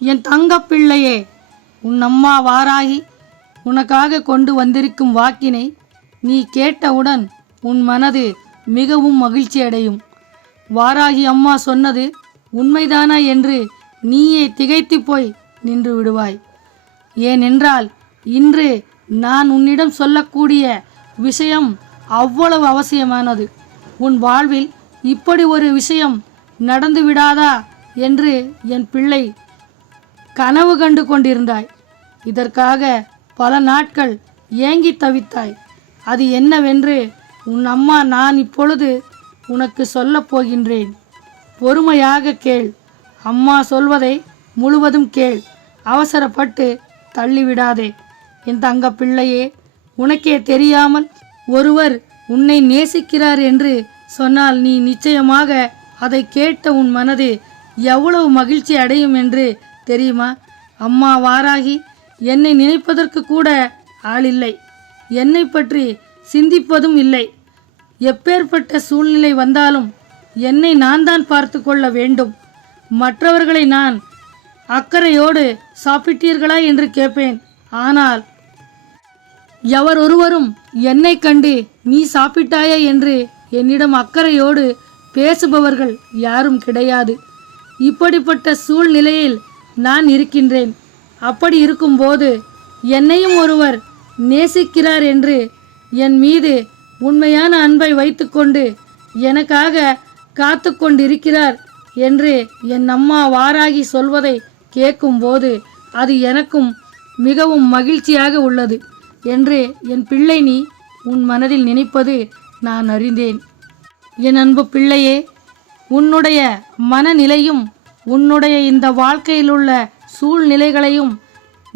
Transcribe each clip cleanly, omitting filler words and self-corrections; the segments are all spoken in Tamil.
என் தங்கப் பிள்ளையே, உன் அம்மா வாராகி உனக்காக கொண்டு வந்திருக்கும் வாக்கினை நீ கேட்டவுடன் உன் மனது மிகவும் மகிழ்ச்சி அடையும். வாராகி அம்மா சொன்னது உண்மைதானா என்று நீயே திகைத்து போய் நின்று விடுவாய். ஏனென்றால் இன்று நான் உன்னிடம் சொல்லக்கூடிய விஷயம் அவ்வளவு அவசியமானது. உன் வாழ்வில் இப்படி ஒரு விஷயம் நடந்து விடாதா என்று என் பிள்ளை கனவு கண்டு கொண்டிருந்தாய். இதற்காக பல நாட்கள் ஏங்கி தவித்தாய். அது என்னவென்று உன் அம்மா நான் இப்பொழுது உனக்கு சொல்லப் போகின்றேன். பொறுமையாக கேள். அம்மா சொல்வதை முழுவதும் கேள். அவசரப்பட்டு தள்ளிவிடாதே. என் தங்க பிள்ளையே, உனக்கே தெரியாமல் ஒருவர் உன்னை நேசிக்கிறார் என்று சொன்னால் நீ நிச்சயமாக அதை கேட்ட உன் மனது எவ்வளவு மகிழ்ச்சி அடையும் என்று தெரியுமா? அம்மா வாராகி என்னை நினைப்பதற்கு கூட ஆளில்லை. என்னை பற்றி சிந்திப்பதும் இல்லை. எப்பேற்பட்ட சூழ்நிலை வந்தாலும் என்னை நான் தான் பார்த்து கொள்ள வேண்டும். மற்றவர்களை நான் அக்கறையோடு சாப்பிட்டீர்களா என்று கேட்பேன். ஆனால் எவர் ஒருவரும் என்னை கண்டு நீ சாப்பிட்டாயா என்று என்னிடம் அக்கறையோடு பேசுபவர்கள் யாரும் கிடையாது. இப்படிப்பட்ட சூழ்நிலையில் நான் இருக்கின்றேன். அப்படி இருக்கும்போது என்னையும் ஒருவர் நேசிக்கிறார் என்று என் மீது உண்மையான அன்பை வைத்துக்கொண்டு எனக்காக காத்து கொண்டிருக்கிறார் என்று என் அம்மா வாராகி சொல்வதை கேட்கும்போது அது எனக்கும் மிகவும் மகிழ்ச்சியாக உள்ளது என்று என் பிள்ளை நீ உன் மனதில் நினைப்பது நான் அறிந்தேன். என் அன்பு பிள்ளையே, உன்னுடைய மனநிலையும் உன்னுடைய இந்த வாழ்க்கையில் உள்ள சூழ்நிலைகளையும்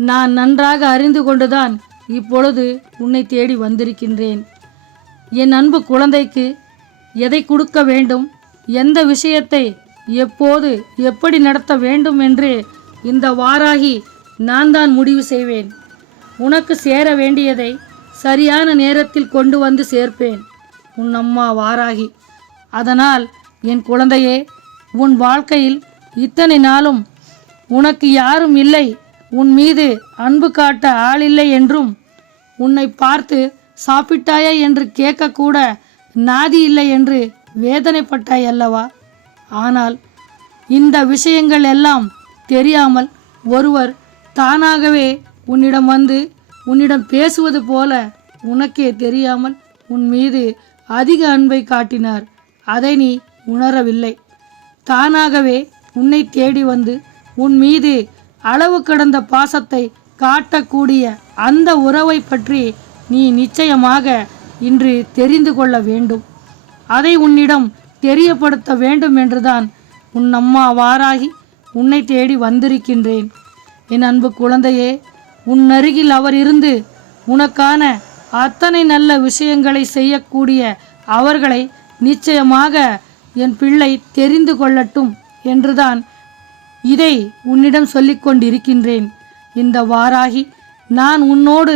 நான் நன்றாக அறிந்து கொண்டுதான் இப்பொழுது உன்னை தேடி வந்திருக்கின்றேன். என் அன்பு குழந்தைக்கு எதை கொடுக்க வேண்டும், எந்த விஷயத்தை எப்போது எப்படி நடத்த வேண்டும் என்று இந்த வாராகி நான் தான் முடிவு செய்வேன். உனக்கு சேர வேண்டியதை சரியான நேரத்தில் கொண்டு வந்து சேர்ப்பேன், உன் அம்மா வாராகி. அதனால் என் குழந்தையே, உன் வாழ்க்கையில் இத்தனை நாளும் உனக்கு யாரும் இல்லை, உன் மீது அன்பு காட்ட ஆளில்லை என்றும், உன்னை பார்த்து சாப்பிட்டாயா என்று கேட்கக்கூட நாதி இல்லை என்று வேதனைப்பட்டாய் அல்லவா? ஆனால் இந்த விஷயங்கள் எல்லாம் தெரியாமல் ஒருவர் தானாகவே உன்னிடம் வந்து உன்னிடம் பேசுவது போல உனக்கே தெரியாமல் உன் மீது அதிக அன்பை காட்டினார். அதை நீ உணரவில்லை. தானாகவே உன்னை தேடி வந்து உன் மீது அளவு கடந்த பாசத்தை காட்டக்கூடிய அந்த உறவை பற்றி நீ நிச்சயமாக இன்று தெரிந்து கொள்ள வேண்டும். அதை உன்னிடம் தெரியப்படுத்த வேண்டும் என்றுதான் உன் அம்மா வாராகி உன்னை தேடி வந்திருக்கின்றேன். என் அன்பு குழந்தையே, உன் அருகில் அவர் இருந்து உனக்கான அத்தனை நல்ல விஷயங்களை செய்யக்கூடிய அவர்களை நிச்சயமாக என் பிள்ளை தெரிந்து கொள்ளட்டும் என்றுதான் இதை உன்னிடம் சொல்லிக் கொண்டிருக்கின்றேன். இந்த வாராகி நான் உன்னோடு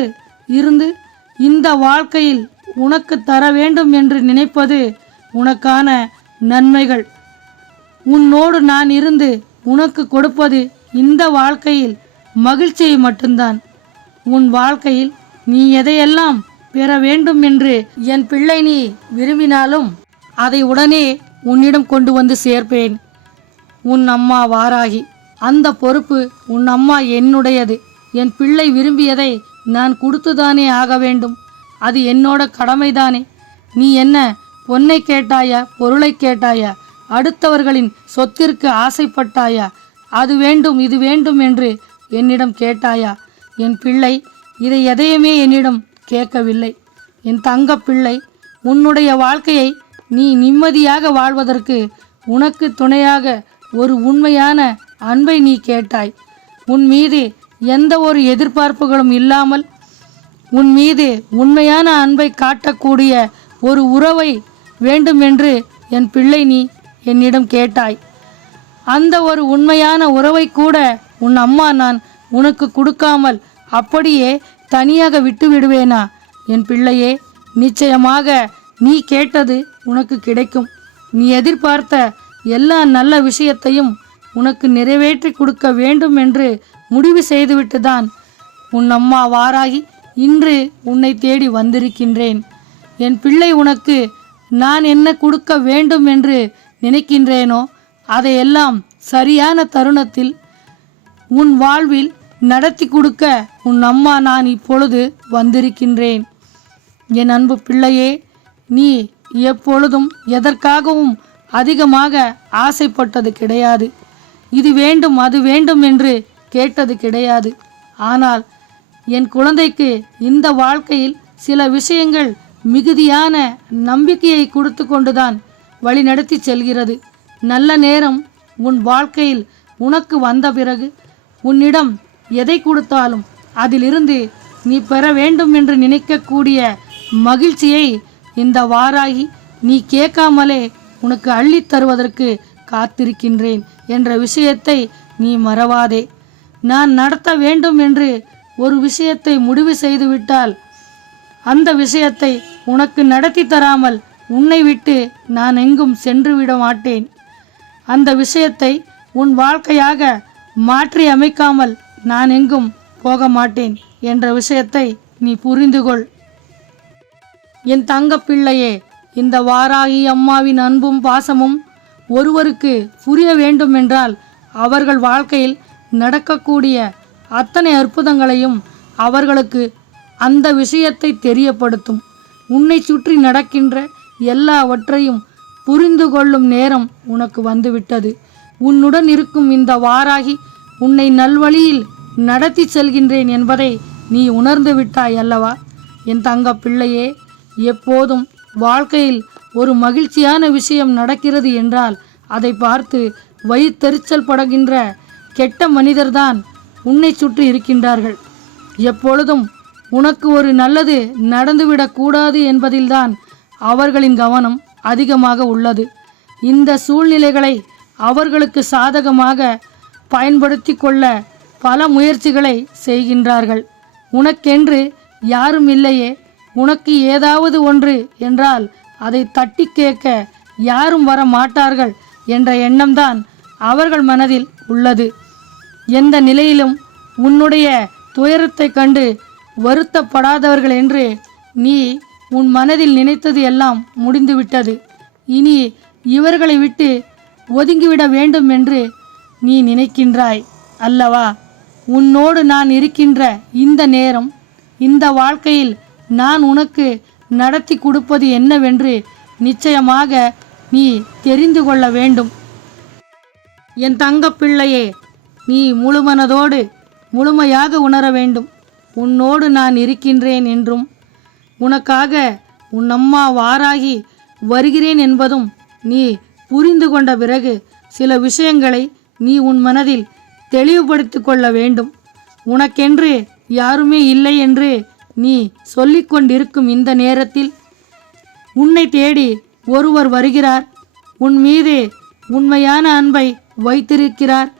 இருந்து இந்த வாழ்க்கையில் உனக்கு தர வேண்டும் என்று நினைப்பது உனக்கான நன்மைகள். உன்னோடு நான் இருந்து உனக்கு கொடுப்பது இந்த வாழ்க்கையில் மகிழ்ச்சியை மட்டும்தான். உன் வாழ்க்கையில் நீ எதையெல்லாம் பெற வேண்டும் என்று என் பிள்ளை நீ விரும்பினாலும் அதை உடனே உன்னிடம் கொண்டு வந்து சேர்ப்பேன், உன் அம்மா வாராகி. அந்த பொறுப்பு உன் அம்மா என்னுடையது. என் பிள்ளை விரும்பியதை நான் கொடுத்துதானே ஆக வேண்டும். அது என்னோட கடமைதானே. நீ என்ன பொன்னை கேட்டாயா, பொருளை கேட்டாயா, அடுத்தவர்களின் சொத்திற்கு ஆசைப்பட்டாயா, அது வேண்டும் இது வேண்டும் என்று என்னிடம் கேட்டாயா? என் பிள்ளை இதை எதையுமே என்னிடம் கேட்கவில்லை. என் தங்க பிள்ளை, உன்னுடைய வாழ்க்கையை நீ நிம்மதியாக வாழ்வதற்கு உனக்கு துணையாக ஒரு உண்மையான அன்பை நீ கேட்டாய். உன் மீது எந்த ஒரு எதிர்பார்ப்புகளும் இல்லாமல் உன் மீது உண்மையான அன்பை காட்டக்கூடிய ஒரு உறவை வேண்டுமென்று என் பிள்ளை நீ என்னிடம் கேட்டாய். அந்த ஒரு உண்மையான உறவை கூட உன் அம்மா நான் உனக்கு கொடுக்காமல் அப்படியே தனியாக விட்டு விடுவேனா? என் பிள்ளையே, நிச்சயமாக நீ கேட்டது உனக்கு கிடைக்கும். நீ எதிர்பார்த்த எல்லா நல்ல விஷயத்தையும் உனக்கு நிறைவேற்றி கொடுக்க வேண்டும் என்று முடிவு செய்துவிட்டுதான் உன் அம்மா வாராகி இன்று உன்னை தேடி வந்திருக்கின்றேன். என் பிள்ளை உனக்கு நான் என்ன கொடுக்க வேண்டும் என்று நினைக்கின்றேனோ அதையெல்லாம் சரியான தருணத்தில் உன் வாழ்வில் நடத்தி கொடுக்க உன் அம்மா நான் இப்பொழுது வந்திருக்கின்றேன். என் அன்பு பிள்ளையே, நீ எப்பொழுதும் எதற்காகவும் அதிகமாக ஆசைப்பட்டது கிடையாது. இது வேண்டும் அது வேண்டும் என்று கேட்டது கிடையாது. ஆனால் என் குழந்தைக்கு இந்த வாழ்க்கையில் சில விஷயங்கள் மிகுதியான நம்பிக்கையை கொடுத்து கொண்டுதான் வழிநடத்தி செல்கிறது. நல்ல நேரம் உன் வாழ்க்கையில் உனக்கு வந்த பிறகு உன்னிடம் எதை கொடுத்தாலும் அதிலிருந்து நீ பெற வேண்டும் என்று நினைக்கக்கூடிய மகிழ்ச்சியை இந்த வாராகி நீ கேட்காமலே உனக்கு அள்ளித் தருவதற்கு காத்திருக்கின்றேன் என்ற விஷயத்தை நீ மறவாதே. நான் நடத்த வேண்டும் என்று ஒரு விஷயத்தை முடிவு செய்துவிட்டால் அந்த விஷயத்தை உனக்கு நடத்தி தராமல் உன்னை விட்டு நான் எங்கும் சென்று விட மாட்டேன். அந்த விஷயத்தை உன் வாழ்க்கையாக மாற்றி அமைக்காமல் நான் எங்கும் போக மாட்டேன் என்ற விஷயத்தை நீ புரிந்து கொள். என் தங்க பிள்ளையே, இந்த வாராகி அம்மாவின் அன்பும் பாசமும் ஒருவருக்கு புரிய வேண்டுமென்றால் அவர்கள் வாழ்க்கையில் நடக்கக்கூடிய அத்தனை அற்புதங்களையும் அவர்களுக்கு அந்த விஷயத்தை தெரியப்படுத்தும். உன்னை சுற்றி நடக்கின்ற எல்லாவற்றையும் புரிந்து கொள்ளும் நேரம் உனக்கு வந்துவிட்டது. உன்னுடன் இருக்கும் இந்த வாராகி உன்னை நல்வழியில் நடத்தி செல்கின்றேன் என்பதை நீ உணர்ந்து விட்டாய் அல்லவா? என் தங்க பிள்ளையே, எப்போதும் வாழ்க்கையில் ஒரு மகிழ்ச்சியான விஷயம் நடக்கிறது என்றால் அதை பார்த்து வயிற்றெரிச்சல் படுகின்ற கெட்ட மனிதர்தான் உன்னை சுற்றி இருக்கின்றார்கள். எப்பொழுதும் உனக்கு ஒரு நல்லது நடந்துவிடக்கூடாது என்பதில்தான் அவர்களின் கவனம் அதிகமாக உள்ளது. இந்த சூழ்நிலைகளை அவர்களுக்கு சாதகமாக பயன்படுத்தி கொள்ள பல முயற்சிகளை செய்கின்றார்கள். உனக்கென்று யாரும் இல்லையே, உனக்கு ஏதாவது ஒன்று என்றால் அதை தட்டி கேட்க யாரும் வர மாட்டார்கள் என்ற எண்ணம்தான் அவர்கள் மனதில் உள்ளது. எந்த நிலையிலும் உன்னுடைய துயரத்தை கண்டு வருத்தப்படாதவர்கள் என்று நீ உன் மனதில் நினைத்தது எல்லாம் முடிந்துவிட்டது. இனி இவர்களை விட்டு ஒதுங்கிவிட வேண்டும் என்று நீ நினைக்கின்றாய் அல்லவா? உன்னோடு நான் இருக்கின்ற இந்த நேரம், இந்த வாழ்க்கையில் நான் உனக்கு நடத்தி கொடுப்பது என்னவென்று நிச்சயமாக நீ தெரிந்து கொள்ள வேண்டும். என் தங்க பிள்ளையே, நீ முழுமனதோடு முழுமையாக உணர வேண்டும். உன்னோடு நான் இருக்கின்றேன் என்றும் உனக்காக உன் அம்மா வாராகி வருகிறேன் என்பதும் நீ புரிந்து கொண்ட பிறகு சில விஷயங்களை நீ உன் மனதில் தெளிவுபடுத்தி கொள்ள வேண்டும். உனக்கென்று யாருமே இல்லை என்று நீ சொல்லிக்கொண்டிருக்கும் இந்த நேரத்தில் உன்னை தேடி ஒருவர் வருகிறார். உன் மீது உண்மையான அன்பை வைத்திருக்கிறார்.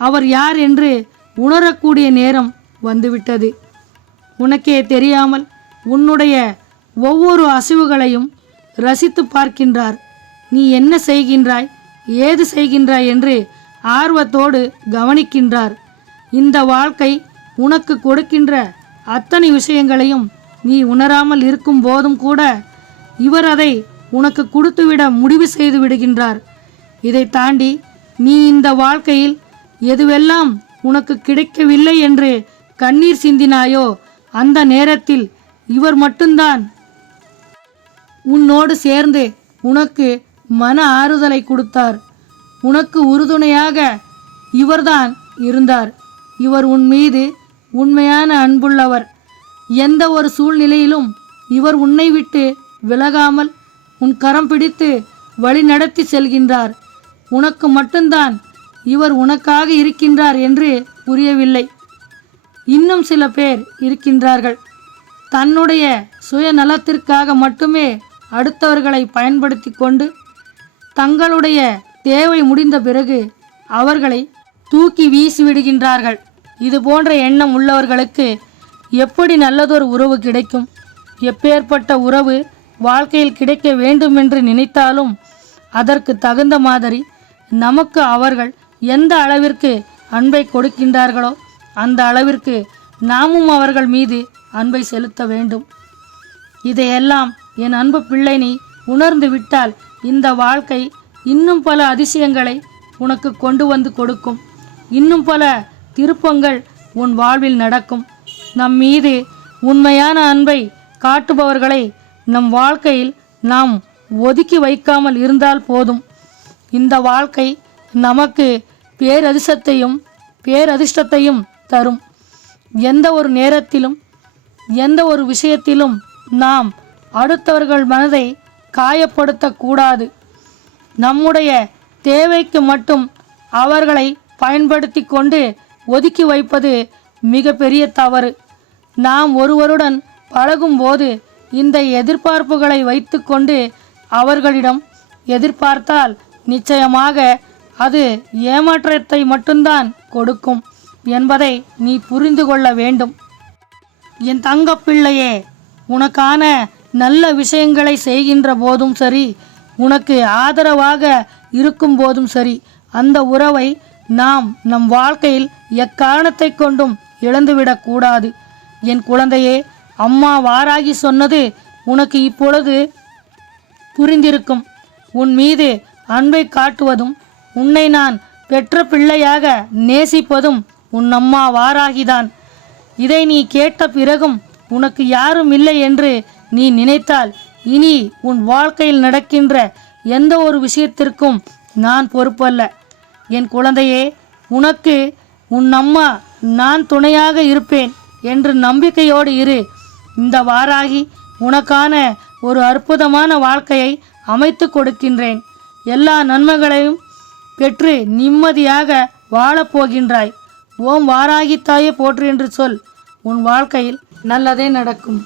அவர் யார் என்று உணரக்கூடிய நேரம் வந்துவிட்டது. உனக்கே தெரியாமல் உன்னுடைய ஒவ்வொரு அசைவுகளையும் ரசித்து பார்க்கின்றார். நீ என்ன செய்கின்றாய், ஏது செய்கின்றாய் என்று ஆர்வத்தோடு கவனிக்கின்றார். இந்த வாழ்க்கை உனக்கு கொடுக்கின்ற அத்தனை விஷயங்களையும் நீ உணராமல் இருக்கும் போதும் கூட இவர் அதை உனக்கு கொடுத்துவிட முடிவு செய்து விடுகின்றார். இதை தாண்டி நீ இந்த வாழ்க்கையில் எதுவெல்லாம் உனக்கு கிடைக்கவில்லை என்று கண்ணீர் சிந்தினாயோ அந்த நேரத்தில் இவர் மட்டும்தான் உன்னோடு சேர்ந்து உனக்கு மன ஆறுதலை கொடுத்தார். உனக்கு உறுதுணையாக இவர்தான் இருந்தார். இவர் உன் மீது உண்மையான அன்புள்ளவர். எந்த ஒரு சூழ்நிலையிலும் இவர் உன்னை விட்டு விலகாமல் உன் கரம் பிடித்து வழி நடத்தி செல்கின்றார். உனக்கு மட்டும்தான் இவர் உனக்காக இருக்கின்றார் என்று புரியவில்லை. இன்னும் சில பேர் இருக்கின்றார்கள், தன்னுடைய சுயநலத்திற்காக மட்டுமே அடுத்தவர்களை பயன்படுத்தி கொண்டு தங்களுடைய தேவை முடிந்த பிறகு அவர்களை தூக்கி வீசிவிடுகின்றார்கள். இது போன்ற எண்ணம் உள்ளவர்களுக்கு எப்படி நல்லதொரு உறவு கிடைக்கும்? எப்பேற்பட்ட உறவு வாழ்க்கையில் கிடைக்க வேண்டும் என்று நினைத்தாலும் அதற்கு தகுந்த மாதிரி நமக்கு அவர்கள் எந்த அளவிற்கு அன்பை கொடுக்கின்றார்களோ அந்த அளவிற்கு நாமும் அவர்கள் மீது அன்பை செலுத்த வேண்டும். இதையெல்லாம் என் அன்பு பிள்ளை நீ உணர்ந்து விட்டால் இந்த வாழ்க்கை இன்னும் பல அதிசயங்களை உனக்கு கொண்டு வந்து கொடுக்கும். இன்னும் பல திருப்பங்கள் உன் வாழ்வில் நடக்கும். நம் மீது உண்மையான அன்பை காட்டுபவர்களை நம் வாழ்க்கையில் நாம் ஒதுக்கி வைக்காமல் இருந்தால் போதும். இந்த வாழ்க்கை நமக்கு பேரதிர்ஷ்டத்தையும் தரும். எந்த ஒரு நேரத்திலும் எந்த ஒரு விஷயத்திலும் நாம் அடுத்தவர்கள் மனதை காயப்படுத்தக்கூடாது. நம்முடைய தேவைக்கு மட்டும் அவர்களை பயன்படுத்தி கொண்டு ஒதுக்கி வைப்பது மிகப்பெரிய தவறு. நாம் ஒருவருடன் பழகும்போது இந்த எதிர்பார்ப்புகளை வைத்து கொண்டு அவர்களிடம் எதிர்பார்த்தால் நிச்சயமாக அது ஏமாற்றத்தை மட்டும்தான் கொடுக்கும் என்பதை நீ புரிந்து கொள்ள வேண்டும். என் தங்கப்பிள்ளையே, உனக்கான நல்ல விஷயங்களை செய்கின்ற போதும் சரி, உனக்கு ஆதரவாக இருக்கும் போதும் சரி, அந்த உறவை நாம் நம் வாழ்க்கையில் எக்காரணத்தை கொண்டும் இழந்துவிடக்கூடாது. என் குழந்தையே, அம்மா வாராகி சொன்னது உனக்கு இப்பொழுது புரிந்திருக்கும். உன் மீது அன்பை காட்டுவதும் உன்னை நான் பெற்ற பிள்ளையாக நேசிப்பதும் உன் அம்மா வாராகிதான். இதை நீ கேட்ட பிறகும் உனக்கு யாரும் இல்லை என்று நீ நினைத்தால் இனி உன் வாழ்க்கையில் நடக்கின்ற எந்த ஒரு விஷயத்திற்கும் நான் பொறுப்பல்ல. என் குழந்தையே, உனக்கு உன் அம்மா நான் துணையாக இருப்பேன் என்று நம்பிக்கையோடு இரு. இந்த வாராகி உனக்கான ஒரு அற்புதமான வாழ்க்கையை அமைத்து கொடுக்கின்றேன். எல்லா நன்மைகளையும் பெற்று நிம்மதியாக வாழப்போகின்றாய். ஓம் வாராகி தாயே போற்று என்று சொல். உன் வாழ்க்கையில் நல்லதே நடக்கும்.